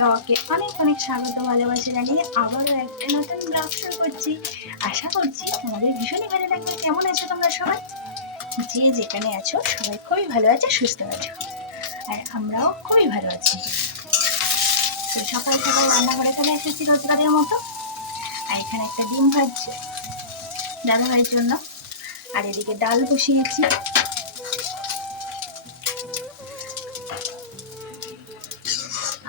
সবাইকে অনেক অনেক স্বাগত, ভালোবাসা জানিয়ে আবারও একটা নতুন ব্লগ শুরু করছি। আশা করছি তোমাদের ভীষণই ভালো লাগবে। কেমন আছো তোমরা সবাই? যে যেখানে আছো, সবাই খুবই ভালো আছে, সুস্থ আছো। আর আমরাও খুবই ভালো আছি। তো সকাল সকাল রান্না করে চলে এসেছি রোজগারের মতো। আর এখানে একটা ডিম ভাজছে দাদা ভাইয়ের জন্য। আর এদিকে ডাল বসিয়েছি।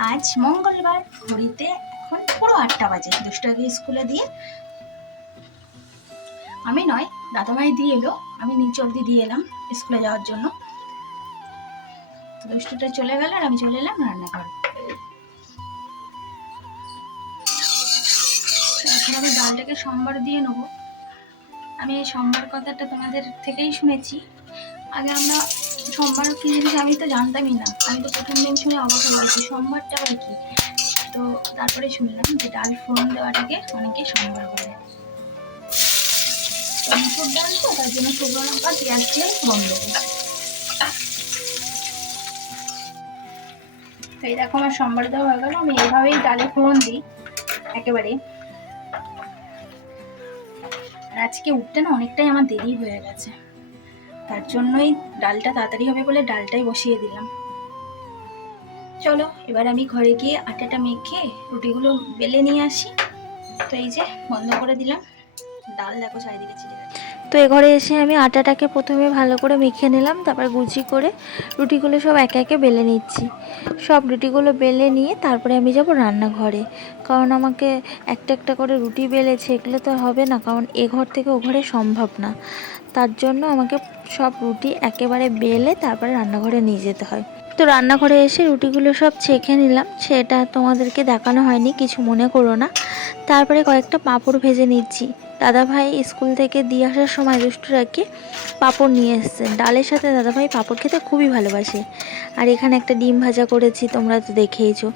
আজ মঙ্গলবার ঘড়িতে এখন পুরো আটটা বাজে। দুষ্টকে স্কুলে দিয়ে আমি নয়, দাদাভাই দিয়ে এলো। আমি নিচে অবধি দিয়ে এলাম স্কুলে যাওয়ার জন্য। দুষ্টুটা চলে গেল আর আমি চলে এলাম রান্নাঘর। এখন আমি ডালটাকে সোমবার দিয়ে নেব। আমি এই সোমবার কথাটা তোমাদের থেকেই শুনেছি। আগে আমরা সোমবার কি জিনিস? আমি তো জানতামই না। আমি তো প্রথম দিন শুনে অবাক হয়েছি সোমবারটা আবার কি? তো তারপরে শুনলাম যে ডাল ফোড়ন দেওয়াটাকে অনেকে সোমবার তো মুসুর ডাল তো তার জন্য শুকনো লঙ্কা পেঁয়াজ দিয়ে এই দেখো আমার সোমবার দেওয়া হয়ে গেল। আমি এইভাবেই ডালে ফোড়ন দিই, একেবারে। আর আজকে উঠতে না অনেকটাই আমার দেরি হয়ে গেছে। তার জন্যই ডালটা তাড়াতাড়ি হবে বলে ডালটাই বসিয়ে দিলাম। চলো, এবার আমি ঘরে গিয়ে আটাটা মেখে রুটিগুলো বেলে নিয়ে আসি। তো এই যে বন্ধ করে দিলাম। ডাল দেখো চারিদিকে ছিটে তো এ ঘরে এসে আমি আটাটাকে প্রথমে ভালো করে মেখে নিলাম, তারপর গুচি করে রুটিগুলো সব একে একে বেলে নিচ্ছি। সব রুটিগুলো বেলে নিয়ে তারপরে আমি যাব রান্নাঘরে। কারণ আমাকে একটা একটা করে রুটি বেলেছে ছেঁকলে তো হবে না, কারণ এ ঘর থেকে ও ঘরে সম্ভব না। তার জন্য আমাকে সব রুটি একেবারে বেলে তারপরে রান্নাঘরে নিয়ে যেতে হয়। তো রান্নাঘরে এসে রুটিগুলো সব ছেঁকে নিলাম। সেটা তোমাদেরকে দেখানো হয়নি, কিছু মনে করো না। তারপরে কয়েকটা পাঁপড় ভেজে নিচ্ছি। দাদাভাই স্কুল থেকে দিয়ে আসার সময় দুষ্টুরাকে পাঁপড় নিয়ে এসছে ডালের সাথে দাদাভাই পাঁপড় খেতে খুবই ভালোবাসে। আর এখানে একটা ডিম ভাজা করেছি, তোমরা তো দেখেইছো।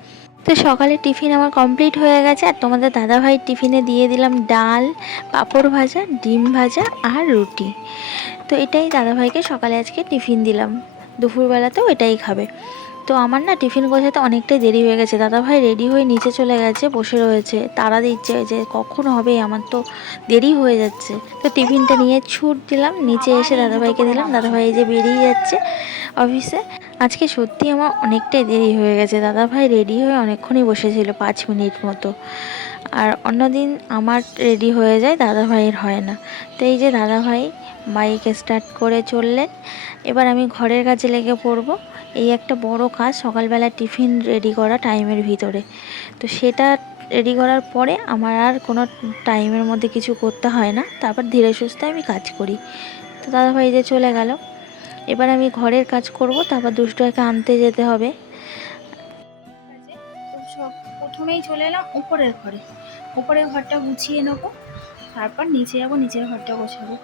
তো সকালে টিফিন আমার কমপ্লিট হয়ে গেছে আর তোমাদের দাদাভাই টিফিনে দিয়ে দিলাম ডাল, পাঁপড় ভাজা, ডিম ভাজা আর রুটি। তো এটাই দাদাভাইকে সকালে আজকে টিফিন দিলাম। দুপুরবেলাতেও এটাই খাবে। তো আমার না টিফিন গোছাতে অনেকটাই দেরি হয়ে গেছে। দাদাভাই রেডি হয়ে নিচে চলে গেছে, বসে রয়েছে। তারা দিচ্ছে যে কখন হবে, আমার তো দেরি হয়ে যাচ্ছে। তো টিফিনটা নিয়ে ছুট দিলাম, নিচে এসে দাদাভাইকে দিলাম। দাদাভাই এই যে বেরিয়ে যাচ্ছে অফিসে আজকে সত্যি আমার অনেকটাই দেরি হয়ে গেছে। দাদাভাই রেডি হয়ে অনেকক্ষণই বসেছিল, পাঁচ মিনিট মতো। আর অন্যদিন আমার রেডি হয়ে যায়, দাদাভাইয়ের হয় না। তো এই যে দাদাভাই বাইক স্টার্ট করে চললেন, এবার আমি ঘরের কাজে লেগে পড়ব। এই একটা বড় কাজ, সকালবেলা টিফিন রেডি করা টাইমের ভিতরে। তো সেটা রেডি করার পরে আমার আর কোনো টাইমের মধ্যে কিছু করতে হয় না। তারপর ধীরে সুস্থে আমি কাজ করি। তো দাদাভাই যে চলে গেল। এবার আমি ঘরের কাজ করব, তারপর দুষ্টকে আনতে যেতে হবে। প্রথমেই চলে এলাম উপরের ঘরে। উপরের ঘরটা গুছিয়ে নেব, তারপর নিচে যাব, নিচের ঘরটা গোছাবো।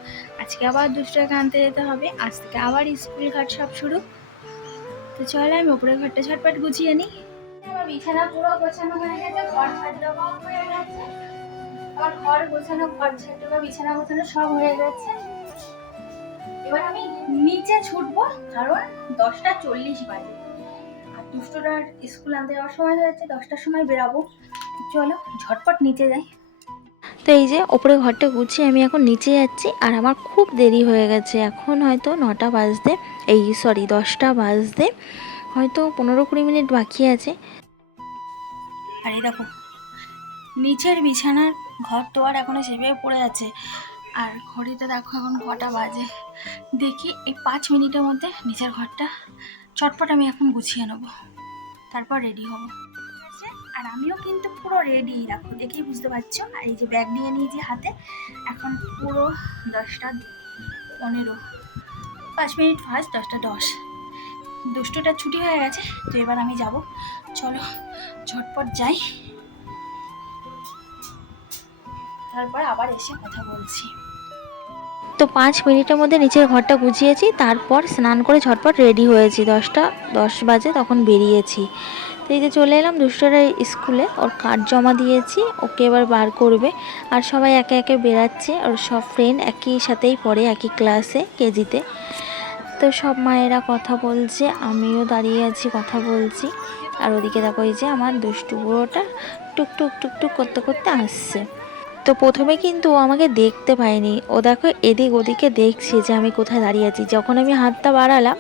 আজকে আবার দুষ্টকে আনতে যেতে হবে, আজ থেকে আবার স্কুল ঘাট সব শুরু। তো চলো আমি উপরের ঘরটা ঝটপট গুছিয়ে নিই। বিছানা পুরো গোছানো হয়ে গেছে, ঘর ঝাড় ঘর গোছানো, ঘর বিছানা গোছানো সব হয়ে গেছে। এবার আমি নিচে ছুটবো কারণ দশটা চল্লিশ বাজে। আর দুষ্টটার স্কুল আনতে যাওয়ার সময় হয়েছে দশটার সময় বেরাবো। চলো ঝটপট নিচে যাই। তো এই যে ওপরে ঘরটা গুছিয়ে আমি এখন নিচে যাচ্ছি আর আমার খুব দেরি হয়ে গেছে। এখন হয়তো নটা বাজতে এই সরি দশটা বাজতে হয়তো পনেরো কুড়ি মিনিট বাকি আছে। আর এই দেখো নিচের বিছানার ঘর তো আর এখনও সেভাবে পড়ে আছে। আর ঘড়িতে দেখো এখন কটা বাজে। দেখি এই পাঁচ মিনিটের মধ্যে নিজের ঘরটা চটপট আমি এখন গুছিয়ে নেব। তারপর রেডি হব। আর আমিও কিন্তু পুরো রেডি দেখো দেখেই বুঝতে পারছ। আর এই যে ব্যাগ নিয়ে নিয়েছি হাতে, এখন পুরো দশটা পনেরো। পাঁচ মিনিট ফার্স্ট, দশটা দশ। দুষ্টটা ছুটি হয়ে গেছে, তো এবার আমি যাব। চলো, ঝটপট যাই। তারপর আবার এসে কথা বলছি। তো পাঁচ মিনিটের মধ্যে নিচের ঘরটা গুছিয়েছি, তারপর স্নান করে ঝটপট রেডি হয়েছি। দশটা, দশ বাজে তখন বেরিয়েছি। তো এই যে চলে এলাম দুষ্টরা স্কুলে, ওর কার্ড জমা দিয়েছি, ওকে এবার বার করবে। আর সবাই একে একে বেরাচ্ছে ওর সব ফ্রেন্ড একই সাথেই পড়ে, একই ক্লাসে কেজিতে। তো সব মায়েরা কথা বলছে, আমিও দাঁড়িয়ে আছি, কথা বলছি। আর ওদিকে দেখো এই যে আমার দুষ্টু বুড়োটা টুকটুক টুকটুক করতে করতে আসছে। তো প্রথমে কিন্তু ও আমাকে দেখতে পায়নি। ও দেখো এদিক ওদিকে দেখছে যে আমি কোথায় দাঁড়িয়ে আছি। যখন আমি হাতটা বাড়ালাম,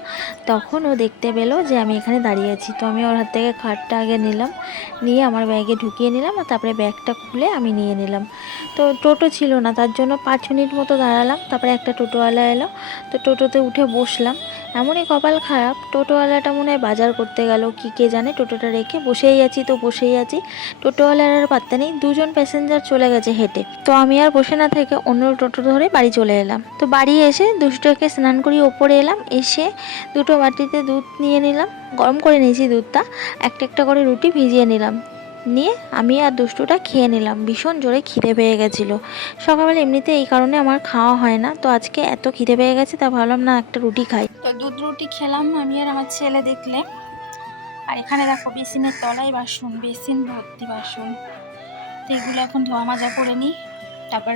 তখন ও দেখতে পেল যে আমি এখানে দাঁড়িয়ে আছি। তো আমি ওর হাত থেকে খাটটা আগে নিলাম, নিয়ে আমার ব্যাগে ঢুকিয়ে নিলাম আর তারপরে ব্যাগটা খুলে আমি নিয়ে নিলাম। তো টোটো ছিল না, তার জন্য পাঁচ মিনিট মতো দাঁড়ালাম, তারপরে একটা টোটোওয়ালা এলো। তো টোটোতে উঠে বসলাম। এমনই কপাল খারাপ, টোটোওয়ালাটা মনে হয় বাজার করতে গেল, কি কে জানে টোটোটা রেখে বসেই আছি তো বসেই আছি। টোটোওয়ালার আর পাত্তা নেই, দুজন প্যাসেঞ্জার চলে গেছে হেঁটে। তো আমি আর বসে না থেকে অন্য টোটো ধরে বাড়ি চলে এলাম। তো বাড়ি এসে দুষ্টকে স্নান করিয়ে ওপরে এলাম। এসে দুটো বাটিতে দুধ নিয়ে নিলাম। গরম করে নিয়েছি দুধটা। একটা একটা করে রুটি ভিজিয়ে নিলাম। নিয়ে আমি আর দুষ্টুটা খেয়ে নিলাম। ভীষণ জোরে খিদে পেয়ে গেছিল। সকালবেলা এমনিতে এই কারণে আমার খাওয়া হয় না। তো আজকে এত খিদে পেয়ে গেছে, তা ভাবলাম না একটা রুটি খাই। তো দুধ রুটি খেলাম। আমি আর আমার ছেলে দেখলে। আর এখানে দেখো, বেসিনের তলায় বাসন, বেসিন ভর্তি বাসন। তো এগুলো এখন ধোয়া মাজা করে নিই। তারপর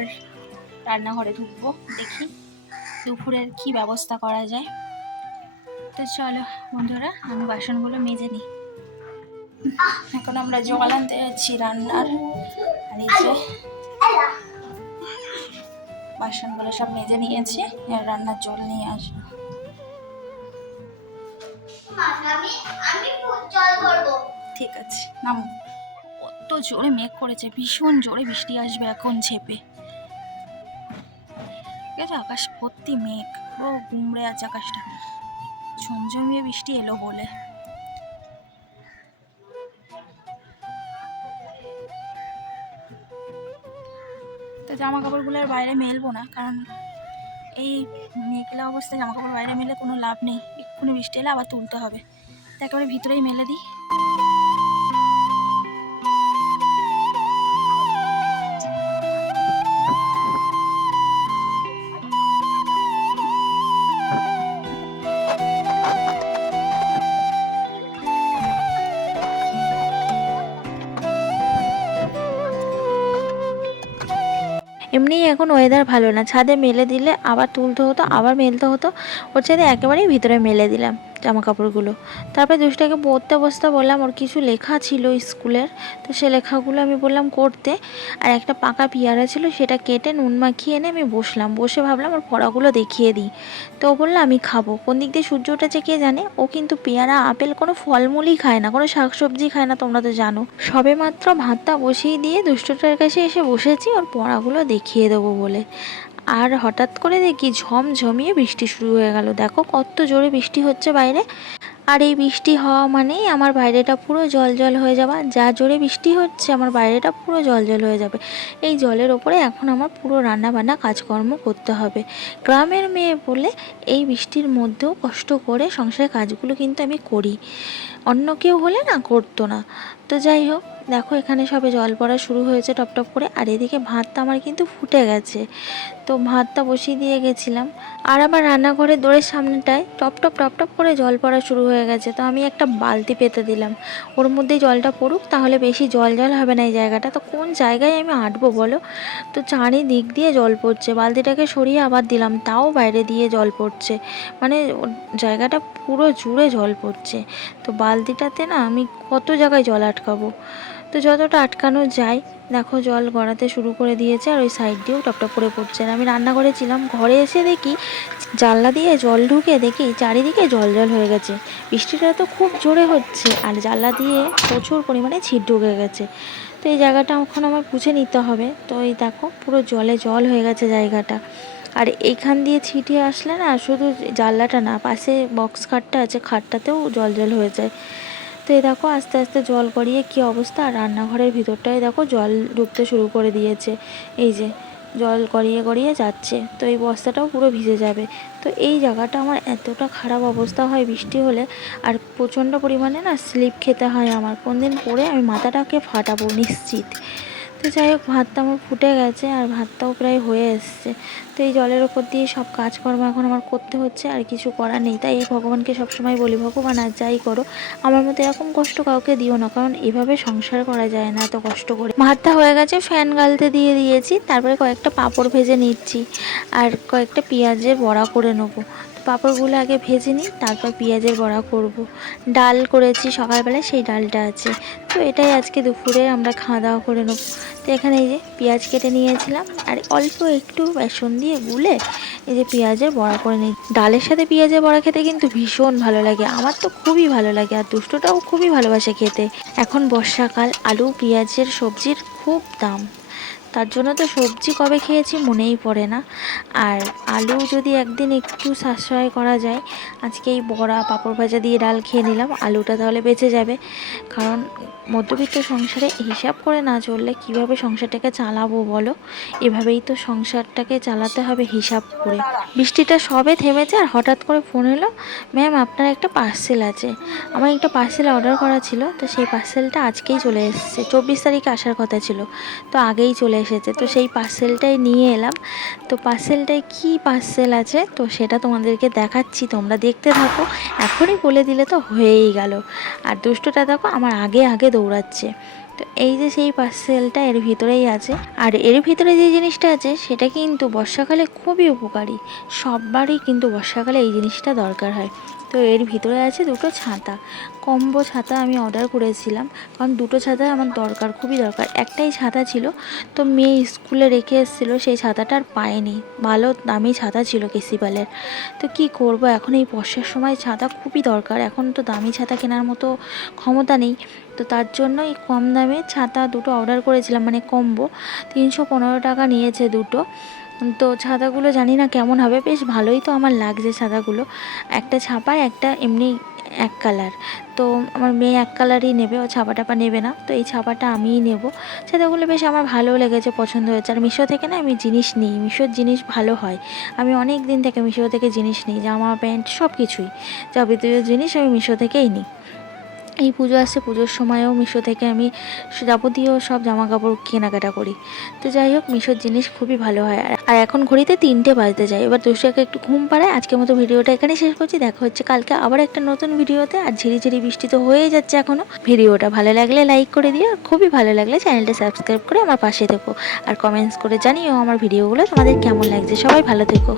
রান্নাঘরে ঢুকবো দেখি দুপুরের কি ব্যবস্থা করা যায়। তো চলো বন্ধুরা আমি বাসনগুলো মেজে নিই। এখন আমরা জল আনতে যাচ্ছি রান্নার। আর এই যে বাসনগুলো সব মেজে নিয়েছি আর রান্নার জল নিয়ে আসব। ঠিক আছে নাম। কত জোরে মেঘ করেছে, ভীষণ জোরে বৃষ্টি আসবে এখন ঝেপে। ঠিক আছে আকাশ ভর্তি মেঘ। পুরো গুমড়ে আছে আকাশটা। ঝমঝমিয়ে বৃষ্টি এলো বলে। তো জামা কাপড়গুলো আর বাইরে মেলবো না, কারণ এই মেঘলা অবস্থায় জামা কাপড় বাইরে মেলে কোনো লাভ নেই। এক্ষুনি বৃষ্টি এলে আবার তুলতে হবে। একেবারে ভিতরেই মেলে দিই। এমনিই এখন ওয়েদার ভালো না। ছাদে মেলে দিলে আবার তুলতে হতো, আবার মেলতে হতো। ওর ছাদে একেবারেই ভিতরে মেলে দিলাম। জামা কাপড়গুলো। তারপরে দুষ্টাকে পড়তে বসতে বললাম, ওর কিছু লেখা ছিল স্কুলের? তো সে লেখাগুলো আমি বললাম, করতে। আর একটা পাকা পেয়ারা ছিল, সেটা কেটে নুন মাখিয়ে এনে আমি বসলাম। বসে ভাবলাম, ওর পড়াগুলো দেখিয়ে দিই। তো ও বলল, আমি খাব। কোন দিক দিয়ে সূর্য উঠেছে কে জানে? ও কিন্তু পেয়ারা, আপেল কোনো ফলমূলই খায় না, কোনো শাকসবজি খায় না, তোমরা তো জানো। সবে মাত্র ভাতটা বসিয়ে দিয়ে দুষ্টটার কাছে এসে বসেছি, ওর পড়াগুলো দেখিয়ে দেবো বলে। আর হঠাৎ করে দেখি ঝমঝমিয়ে বৃষ্টি শুরু হয়ে গেল। দেখো, কত জোরে বৃষ্টি হচ্ছে বাইরে। আর এই বৃষ্টি হওয়া মানেই আমার বাইরেটা পুরো জল জল হয়ে যাওয়া যা জোরে বৃষ্টি হচ্ছে, আমার বাইরেটা পুরো জল জল হয়ে যাবে। এই জলের ওপরে এখন আমার পুরো রান্না বান্না কাজকর্ম করতে হবে। গ্রামের মেয়ে বলে এই বৃষ্টির মধ্যেও কষ্ট করে সংসারের কাজগুলো কিন্তু আমি করি। অন্য কেউ হলে না করতো না। তো যাই হোক দেখো, এখানে সবে জল পড়া শুরু হয়েছে টপ টপ করে, আর এদিকে ভাতটা আমার কিন্তু ফুটে গেছে। তো ভাতটা বসিয়ে দিয়ে গেছিলাম। আর আবার রান্নাঘরের দোরের সামনেটায় টপ টপ টপ টপ করে জল পড়া শুরু হয়ে গেছে। তো আমি একটা বালতি পেতে দিলাম। ওর মধ্যেই জলটা পড়ুক, তাহলে বেশি জল জল হবে না এই জায়গাটা। তো কোন জায়গায় আমি আঁটবো বলো? তো চারিদিক দিয়ে জল পড়ছে। বালতিটাকে সরিয়ে আবার দিলাম, তাও বাইরে দিয়ে জল পড়ছে। মানে জায়গাটা পুরো জুড়ে জল পড়ছে। তো বালতিটাতে না আমি কত জায়গায় জল আটকাবো? তো যতটা আটকানো যায়, দেখো জল গড়াতে শুরু করে দিয়েছে আর ওই সাইড দিয়েও টপটপ করে পড়ছে। আমি রান্না করেছিলাম ঘরে এসে দেখি জানলা দিয়ে জল ঢুকে দেখি চারিদিকে জল জল হয়ে গেছে। বৃষ্টিটা তো খুব জোরে হচ্ছে আর জানলা দিয়ে প্রচুর পরিমাণে ছিট ঢুকে গেছে। তো এই জায়গাটা এখন আমার পুছে নিতে হবে। তো এই দেখো পুরো জলে জল হয়ে গেছে জায়গাটা। আর এইখান দিয়ে ছিটিয়ে আসলে না শুধু জানলাটা না, পাশে বক্স খাটটা আছে, খাটটাতেও জল জল হয়ে যায়। তো এই দেখো, আস্তে আস্তে জল গড়িয়ে কি অবস্থা? রান্নাঘরের ভিতরটায় দেখো জল ঢুকতে শুরু করে দিয়েছে। এই যে, জল গড়িয়ে গড়িয়ে যাচ্ছে। তো এই বস্তাটাও পুরো ভিজে যাবে। তো এই জায়গাটা আমার এতটা খারাপ অবস্থা হয় বৃষ্টি হলে। আর প্রচণ্ড পরিমাণে না স্লিপ খেতে হয় আমার। কোন দিন পরে আমি মাথাটাকে ফাটাবো নিশ্চিত। তো যাই হোক, ভাতটা আমার ফুটে গেছে আর ভাতটাও প্রায় হয়ে এসছে। তো এই জলের ওপর দিয়ে সব কাজকর্ম এখন আমার করতে হচ্ছে আর কিছু করার নেই। তাই এই ভগবানকে সবসময় বলি, ভগবান, আর যাই করো, আমার মতো এরকম কষ্ট কাউকে দিও না, কারণ এভাবে সংসার করা যায় না এত কষ্ট করে। ভাতটা হয়ে গেছে, ফ্যান গালতে দিয়ে দিয়েছি, তারপরে কয়েকটা পাঁপড় ভেজে নিচ্ছি আর কয়েকটা পেঁয়াজের বড়া করে নেব। পাঁপড়গুলো আগে ভেজে নিই, তারপর পেঁয়াজের বড়া করব। ডাল করেছি সকালবেলায়, সেই ডালটা আছে। তো এটাই আজকে দুপুরে আমরা খাওয়া দাওয়া করে নেব। তো এখানে এই যে পেঁয়াজ কেটে নিয়েছিলাম, আর অল্প একটু বেসন দিয়ে গুলে এই যে পেঁয়াজের বড়া করে নিই। ডালের সাথে পেঁয়াজের বড়া খেতে কিন্তু ভীষণ ভালো লাগে, আমার তো খুবই ভালো লাগে, আর দুষ্টটাও খুবই ভালোবাসে খেতে। এখন বর্ষাকাল, আলু, পেঁয়াজের সবজির খুব দাম। তার জন্য তো সবজি কবে খেয়েছি মনেই পড়ে না। আর আলু যদি একদিন একটু সাশ্রয় করা যায়, আজকে এই বড়া, পাঁপড় ভাজা দিয়ে ডাল খেয়ে নিলাম, আলুটা তাহলে বেঁচে যাবে। কারণ মধ্যবিত্ত সংসারে হিসাব করে না চললে কীভাবে সংসারটাকে চালাবো বলো? এভাবেই তো সংসারটাকে চালাতে হবে হিসাব করে। বৃষ্টিটা সবে থেমেছে আর হঠাৎ করে ফোন এলো, ম্যাম, আপনার একটা পার্সেল আছে। আমার একটা পার্সেল অর্ডার করা ছিল, তো সেই পার্সেলটা আজকেই চলে এসেছে। চব্বিশ তারিখে আসার কথা ছিল, তো আগেই চলে এসেছে। তো সেই পার্সেলটাই নিয়ে এলাম। তো পার্সেলটায় কি পার্সেল আছে? তো সেটা তোমাদেরকে দেখাচ্ছি। তোমরা দেখতে থাকো। এখনই বলে দিলে তো হয়েই গেল। আর দুষ্টটা দেখো, আমার আগে আগে দৌড়াচ্ছে। তো এই যে সেই পার্সেলটা এর ভিতরেই আছে। আর এর ভিতরে যে জিনিসটা আছে, সেটা কিন্তু বর্ষাকালে খুবই উপকারী। সববারই কিন্তু বর্ষাকালে এই জিনিসটা দরকার হয়। তো এর ভিতরে আছে দুটো ছাতা। কম্বো ছাতা আমি অর্ডার করেছিলাম, কারণ দুটো ছাতা আমার দরকার, খুবই দরকার। একটাই ছাতা ছিল, তো মেয়ে স্কুলে রেখে এসেছিল, সেই ছাতাটা আর পায়নি। ভালো দামি ছাতা ছিল কেসিপালের তো কি করব, এখন এই বর্ষার সময় ছাতা খুবই দরকার। এখন তো দামি ছাতা কেনার মতো ক্ষমতা নেই। তো তার জন্য এই কম দামে ছাতা দুটো অর্ডার করেছিলাম মানে কম্বো। তিনশো পনেরো টাকা নিয়েছে দুটো। তো ছাতাগুলো জানি না কেমন হবে। বেশ ভালোই তো আমার লাগছে ছাতাগুলো। একটা ছাপায়, একটা এমনি এক কালার। তো আমার মেয়ে এক কালারই নেবে, ও ছাপা টাপা নেবে না। তো এই ছাপাটা আমিই নেব। ছাতাগুলো বেশ আমার ভালো লেগেছে, পছন্দ হয়েছে। আর মিশো থেকে না আমি জিনিস নিই। মিশোর জিনিস ভালো হয়। আমি অনেক দিন থেকে মিশো থেকে জিনিস নিই, জামা, প্যান্ট সব কিছুই যাবতীয় জিনিস আমি মিশো থেকেই নিই। এই পুজো আসছে পুজোর সময়ও মিশো থেকে আমি যাবতীয় সব জামা কাপড় কেনাকাটা করি। তো যাই হোক, মিশোর জিনিস খুবই ভালো হয়। আর- এখন ঘড়িতে তিনটে বাজতে যায়। এবার দুশোকে একটু ঘুম পাড়ায় আজকের মতো ভিডিওটা এখানে শেষ করছি। দেখা হচ্ছে কালকে আবার একটা নতুন ভিডিওতে। আর ঝিরি ঝিরি বৃষ্টি তো হয়েই যাচ্ছে এখনও ভিডিওটা ভালো লাগলে লাইক করে দিও। আর খুবই ভালো লাগলে চ্যানেলটা সাবস্ক্রাইব করে আমার পাশে থেকো। আর কমেন্টস করে জানিও আমার ভিডিওগুলো তোমাদের কেমন লাগছে। সবাই ভালো থেকো।